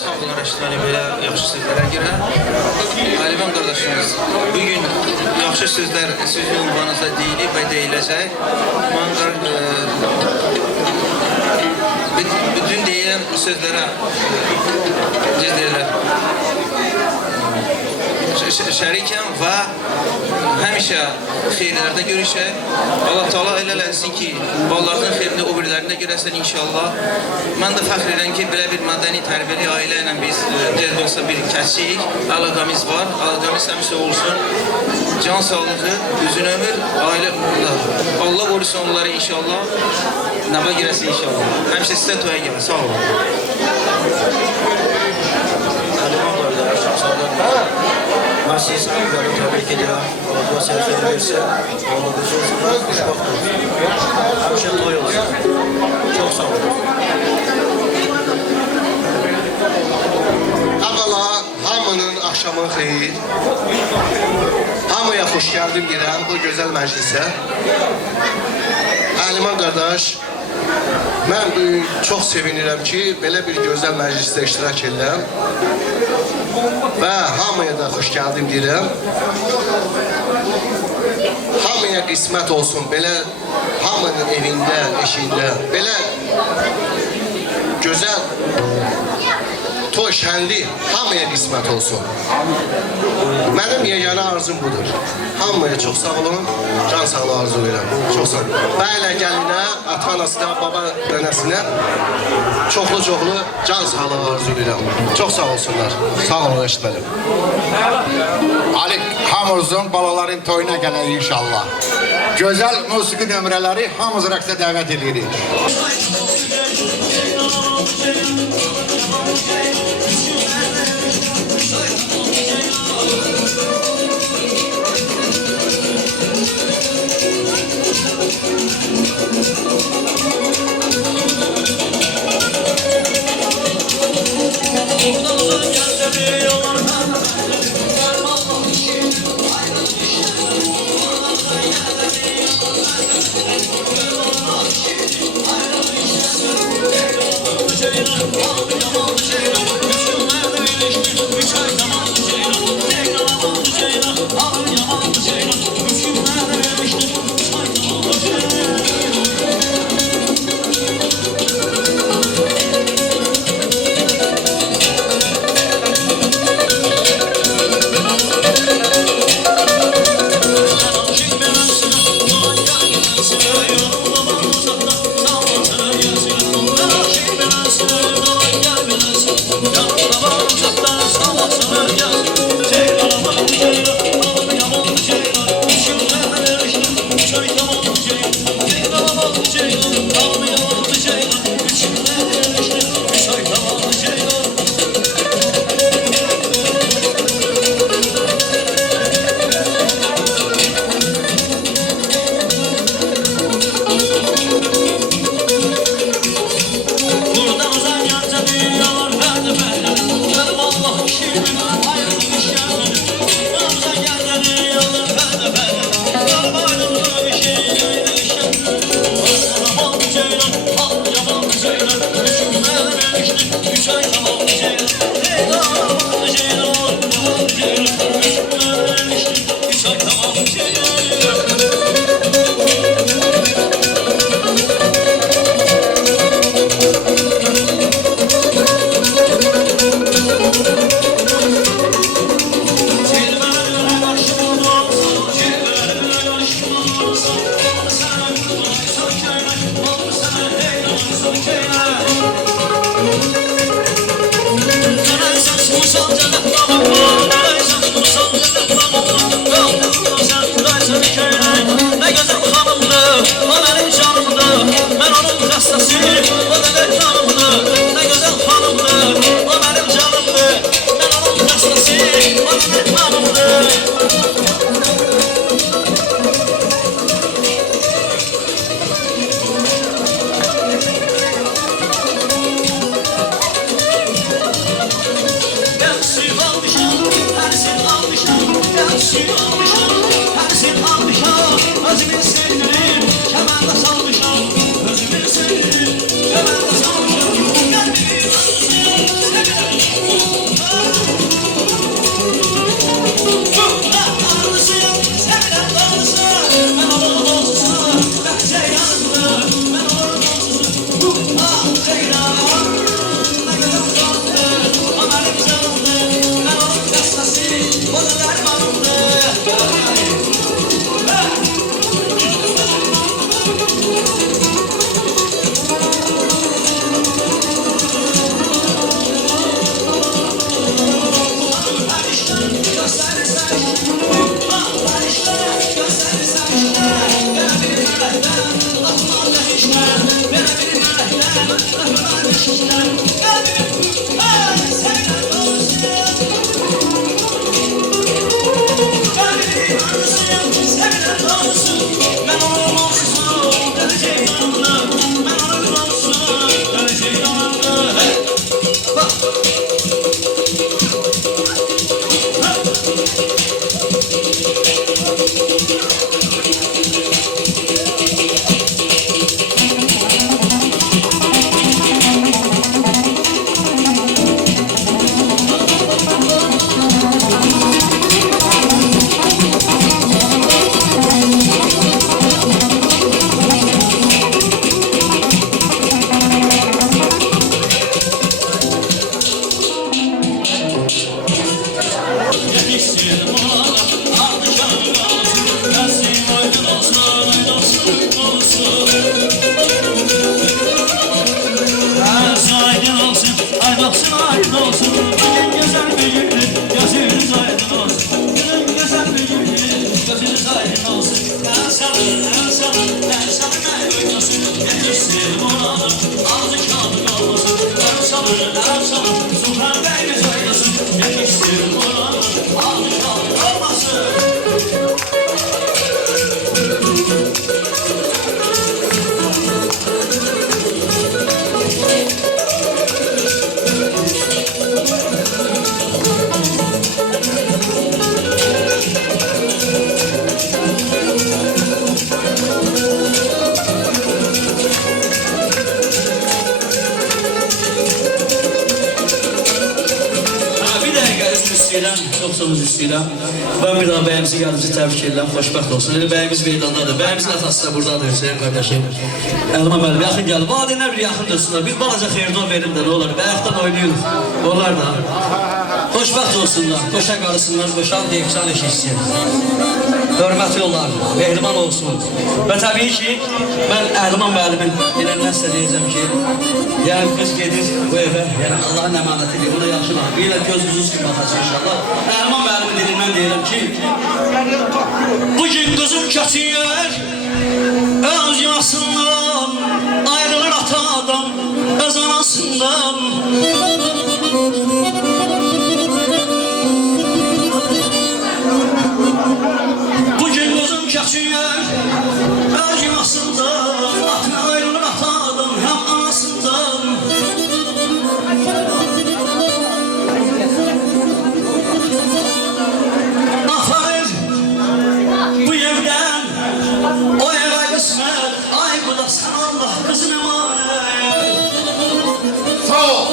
Sağ olun Rəşid müəllim, belə yaxşı sözlərə görə. Aliman qardaşımız, bugün yaxşı sözlər sizin ünvanınıza deyilib və deyiləcək. Bütün deyilən sözlərə şərikəm və həmişə xeyirlərdə görüşək. Allah Teala elə eləsin ki, ballarının xeyrini o birilərində görəsən inşallah. Mən də fəxr edirəm ki, belə bir mədəni tərbiyəli ailə ilə biz tez olsa bir kəsik, əlaqəmiz var. Əlaqəmiz həmişə olsun. Can sağlığı, uzun ömür, ailə Allah qorusun onları inşallah. Nəbə girəsin inşallah. Həmişə sizə toya gəlin. Sağ olun. Ben sizi tebrik ediyorum. Allah size hayır versin. Oğlunuz olsun. Hoşbakt olsun. Hemşe toy olsun. Çok sağ olun. Əvvəla hamının axşamı xeyir. Hamıya xoş gəldim deyirəm bu gözəl məclisə. Əliman qardaş, mən bugün çox sevinirəm ki, belə bir gözəl məclisdə iştirak edirəm. Və hamıya da xoş gəldim deyirəm. Hamıya qismət olsun, belə hamının evində, eşiyində, belə gözəl toy şənli hamıya qismət olsun. Mənim yeganə arzum budur. Hamıya çox sağ olun, can sağlığı arzu edirəm. Çox sağ olun. Bəylə gəlinə, ata-anasına, baba nənəsinə çoxlu can sağlığı arzu edirəm. Çox sağ olsunlar. Sağ olun, eşitmədim. Ali, hamımızın balaların toyuna gələk inşallah. Gözəl musiqi nömrələri hamımız rəqsə dəvət edirik. Baksın aydın olsun, bugün güzel bir gündür, gözünüz aydın olsun. Bugün güzel bir gündür, gözünüz aydın olsun. Ben sanırım, ben oynasın. Getirsin onu, ağzı kağıdı kalmasın. Ben sanırım, Sultan Bey'imiz oynasın. Getirsin onu, ağzı kağıdı kalmasın. Çok istəyirəm. Ben bir daha bəyimizi gəlimizi təbrik edirəm, xoşbəxt olsun. Bəyimiz meydandadır, bəyimizin atası da buradadır, Hüseyin qardaşım. Əlma müəllim, yaxın gəlin. Valideynlər bir yaxın dursunlar, bir balaca xeyirdən verin də, ne olur. Bəyəkdən oynayırıq, onlar da. Xoşbəxt olsunlar, qoşa qarısınlar, qoşan deyiksan eşitsin. Hörmət yollar, mehriban olsun. Və təbii ki, mən Əlman müəllimin eləndən sizə deyəcəm ki, yəni qız gedir bu evə, yəni Allahın əmanətidir, buna yaxşı baxın. Bir ilə gözünüz kimi baxacaq inşallah. Əlman müəllimin dilindən deyirəm ki, bugün qızım keçir, öz yuvasından, ayrılır atadan, öz anasından. Bugün gözüm keçir, öz yuvasından, ayrılır atadan, hem anasından. Aparır bu evden, o eve kısmet, ay bu da sen Allah kızın emanet. Sağ ol.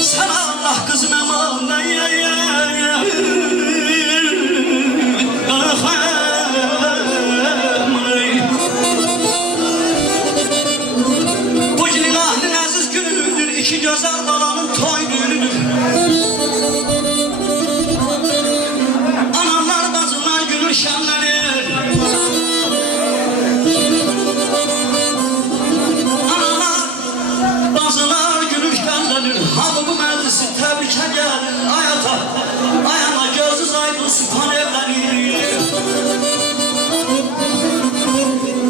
Sen Allah kızım emanet. Bugün ilahinin aziz günüdür, iki güzel balanın toy günüdür. Analar bacılar gülür şenlenir. Analar bacılar gülür şenlenir. Hamı bu meclisi tebrike gelir hayata. Ayağına gözü aydın sultan evlenir.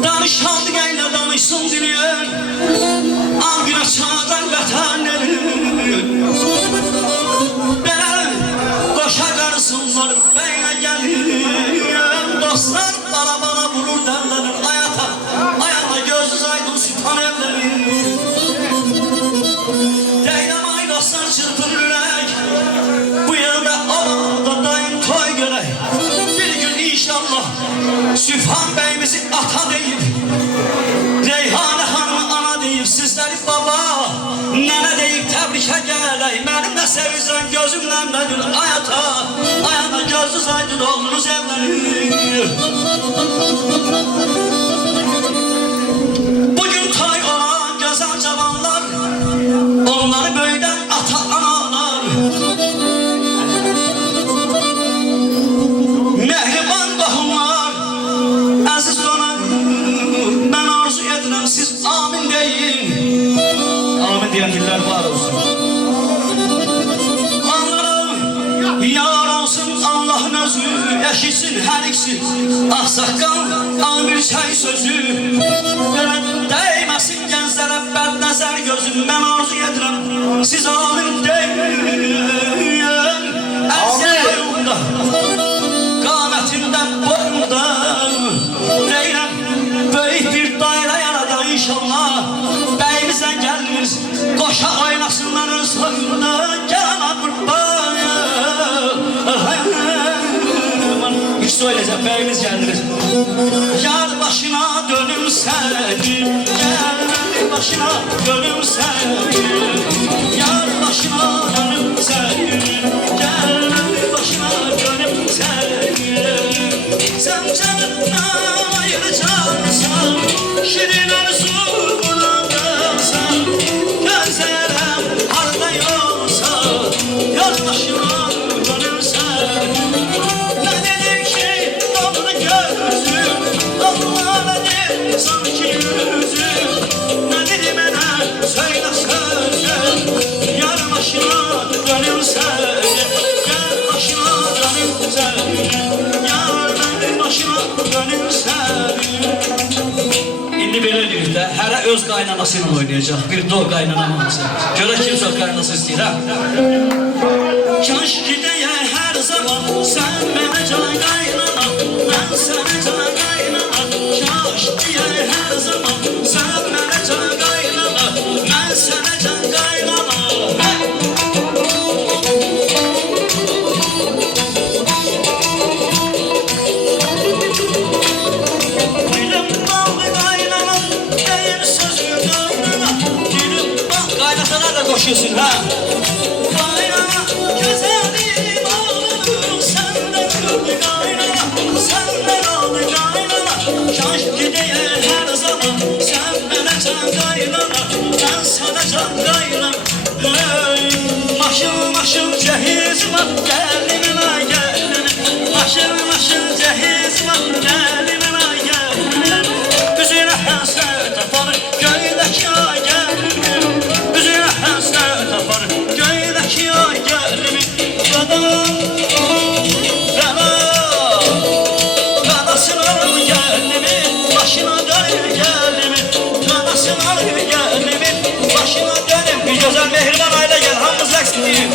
Danışandık eyle danışsın dilir. Al güne çağdan vetenleri. Benim koşa karısınlar beyne gelir. Dostlar bana vurur derlenir hayata. Ayağına gözü aydın sultan evlenir. Deynamay dostlar çırpır yürek. Bu yılda orada dayım toy görek. Bir gün inşallah Sübhan Bey'imizi ata deyip, Reyhane Hanım'ı ana deyip, sizleri baba, nene deyip tebrike geley. Benim de sevirsen gözümden de gül hayata. Ayağına gözünüz aydın oğlunuz evlenir. Bugün toy olan güzel cavanlar, onları böyden ata analar. Mehriban tohumlar, aziz donanım, ben arzu edirəm siz amin deyin. Amin diyen diller var olsun. Allah'ım yar olsun Allah'ın özü, eşitsin her ikisi. Aksaqqal amir çay sözü, değmesin gençler. sizlərə bəd nəzər gözümdən arzu edirəm. Siz alim deyil, əziz boyunda, qamətində boyunda deyirəm, böyük bir dairə yaradan inşallah. Bəyimizdən gəliniz, qoşa oynasınlar öz soyunda, gələn qurban. Hiç söyleyeceğim, bəyimiz gəliniz. Yar başına dönüm sənin, yar başına dönüm sənin, yar başına dönüm sənin, yar başına dönüm sənin. Sen canımdan ayıracaksan, şirin arzuna kalsan, gözlerim harda yoksa, yar başına dönüm sənin. Ne dedim ki damlı gözüm, Allah'a dedim sanki yüzüm. Ne dedim bana söyle sözüm, yar başına dönüm sənin, yar başına dönüm sənin, yar başına dönüm sənin. İndi belə deyir də, hərə öz qaynanası ilə oynayacaq, bir də o qaynanamamızı. Görə kim çox qaynanası istəyir, hə? Kaş gidəyək hər zaman, sən mənə can qaynana, mən sənə can qaynana. Kaş gidəyək hər zaman, sən mənə can qaynana, mən sənə can qaynana. Dilim bağlı qaynana, deyir sözü dönmünə. Dilim bağ qaynatalar da qoşuyorsun, hə? Qaynana, gözəlim ağlım, səndən oldu qaynana, səndən oldu qaynana. Kaş gidəyək hər zaman, sən mənə can qaynana, mən sənə can qaynana. Maşın maşın cehiz var, gəlinimə gəlinim. Maşın maşın cehiz var, gəlinimə gəlinim. Üzünə həsrət aparır, göydəki ay gəlinim. Üzünə həsrət aparır, göydəki ay gəlinim. Qadasını alır gəlimin, başına dönür gəlimin. Qadasını alır gəlimin, başına dönür. Bir gözəl mehriban ailə gəl, hamımız rəqs edeyim.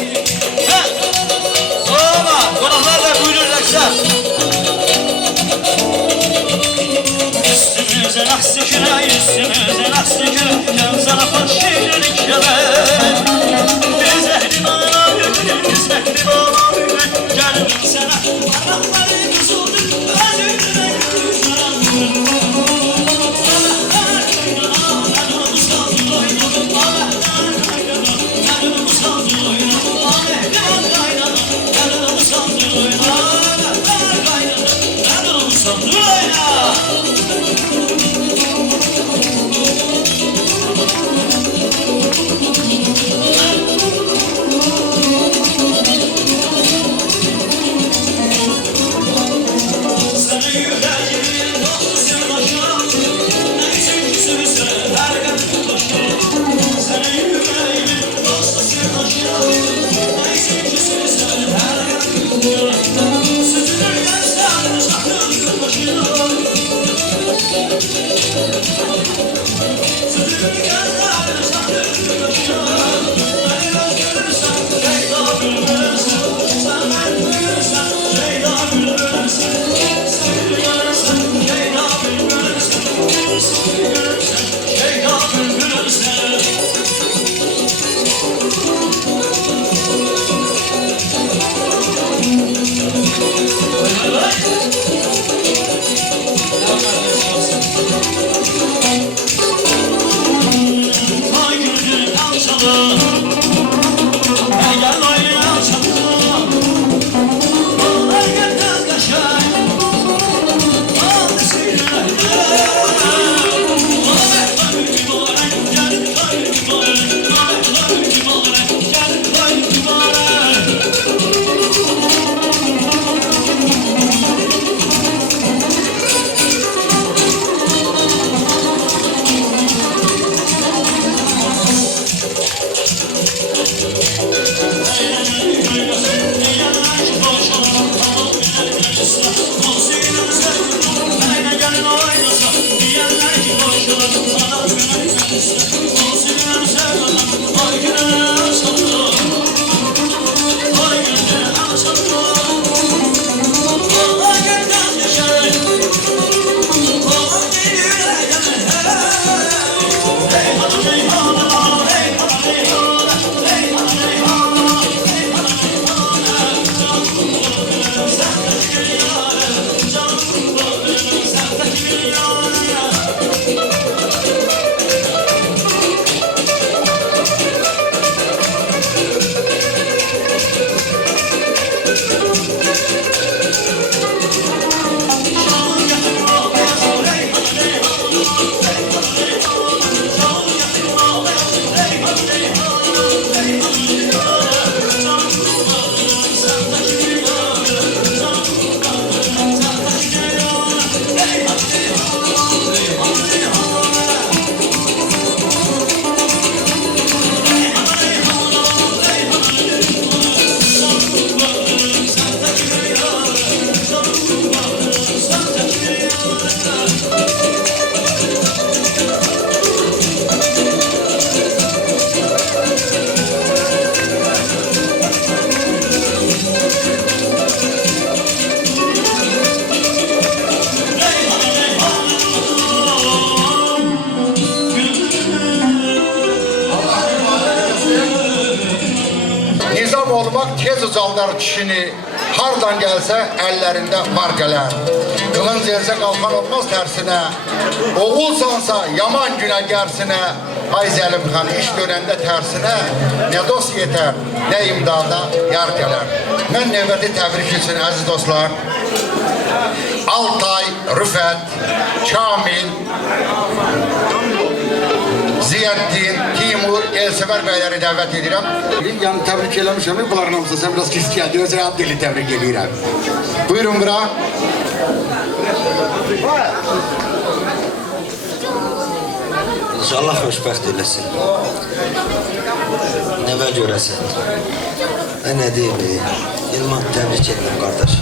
Hə? Ola, qonaqlar da buyurur rəqsə. Üstümüzə rəqsi kürək, üstümüzə rəqsi kürək, yanzana baş şirinlik gələk. Bir zəhri bana yürür, bir zəhri bana yürür, gəlim sənə, parmaqları qızıldır, özünə Diyenler ki boşuna, bana güven Nizam olmaq tez ucaldar kişini, hardan gəlsə əllərində var gələn. Qılınc elsə qalxan olmaz tərsinə, oğulsansa yaman günə gəlsinə. Ay Zəlim xan, iş görəndə tərsinə, nə dost yetər, nə imdada yar gələr. Mən növbəti təbrik üçün əziz dostlar, Altay, Rüfət, Kamil, Ziyaddin, Timur, Elsəvər bəyləri dəvət edirəm. Yəni təbrik eləmişəm, bunların hamısı sən biraz kis gəldi, öz həyat dili təbrik edirəm. Buyurun bura. İnşallah xoşbəxt eləsin. Nəvə görəsən. Mən nə deyim, İlman təbrik edirəm qardaş.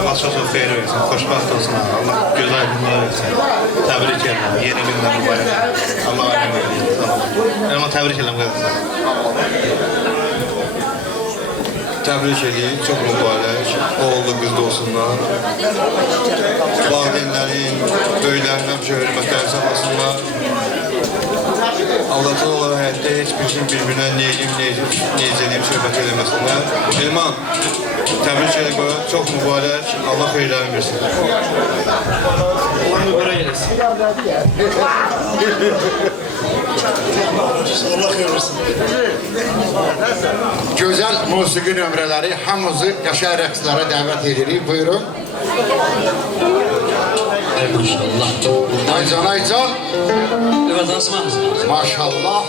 Allah çok xeyir versin, xoşbəxt olsun. Allah gözəl günlər versin. Təbrik edirəm, yeni günlər mübarək. Allah amin versin. Amma təbrik edirəm qardaşlar. Təbrik edeyim, çox mübarək, oğullu qızlı olsunlar. Valideynlərin, böyüklərin həmişə hörmətləri sağlasınlar. Allah'tan olan həyatda heç bir şey bir-birinə neyəcəliyim söhbət eləməsinlər. Elman, təbrik edirəm, çox mübarək, Allah xeyirlərini versin. Allah mübarək eləsin. Allah xeyir versin. Gözəl musiqi nömrələri hamımızı qəşəng rəqslərə dəvət edirik. Buyurun. Maşallah. Aycan, Aycan. Evet, asmanız. Maşallah.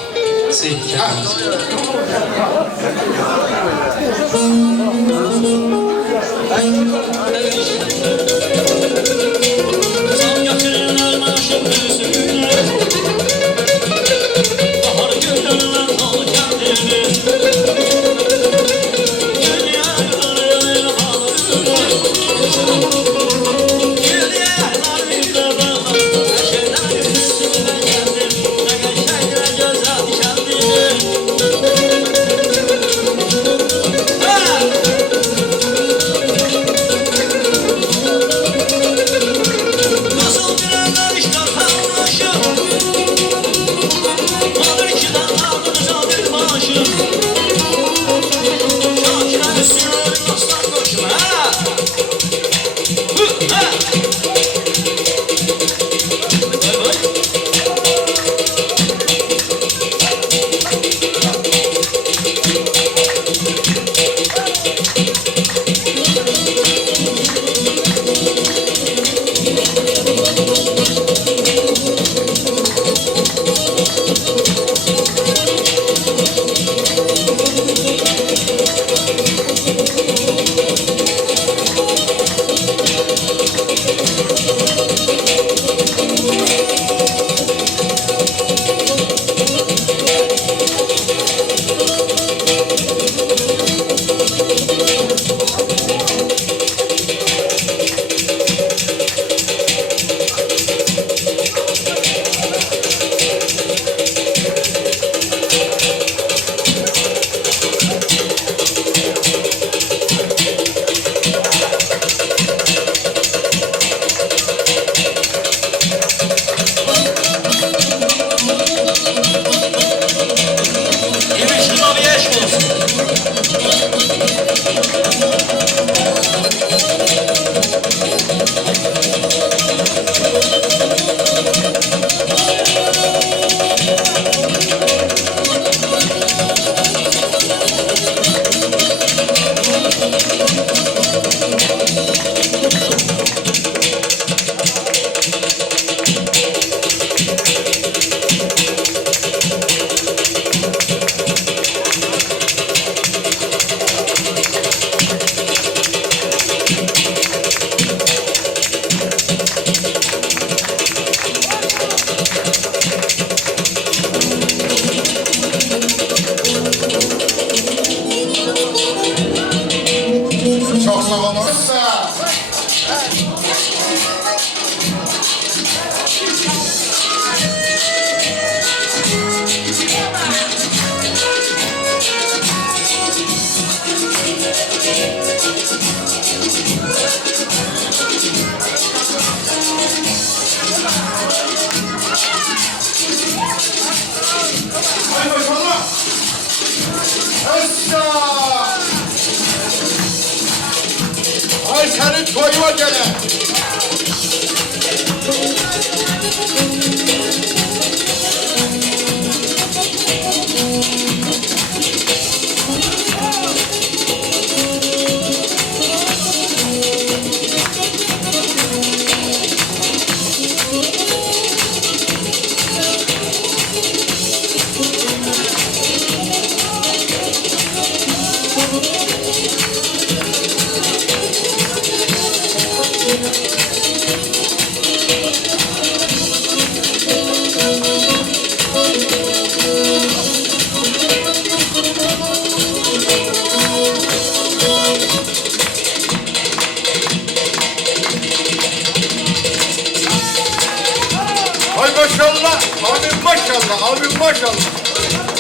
toyuma gelen. Ay maşallah, abi maşallah, abi maşallah.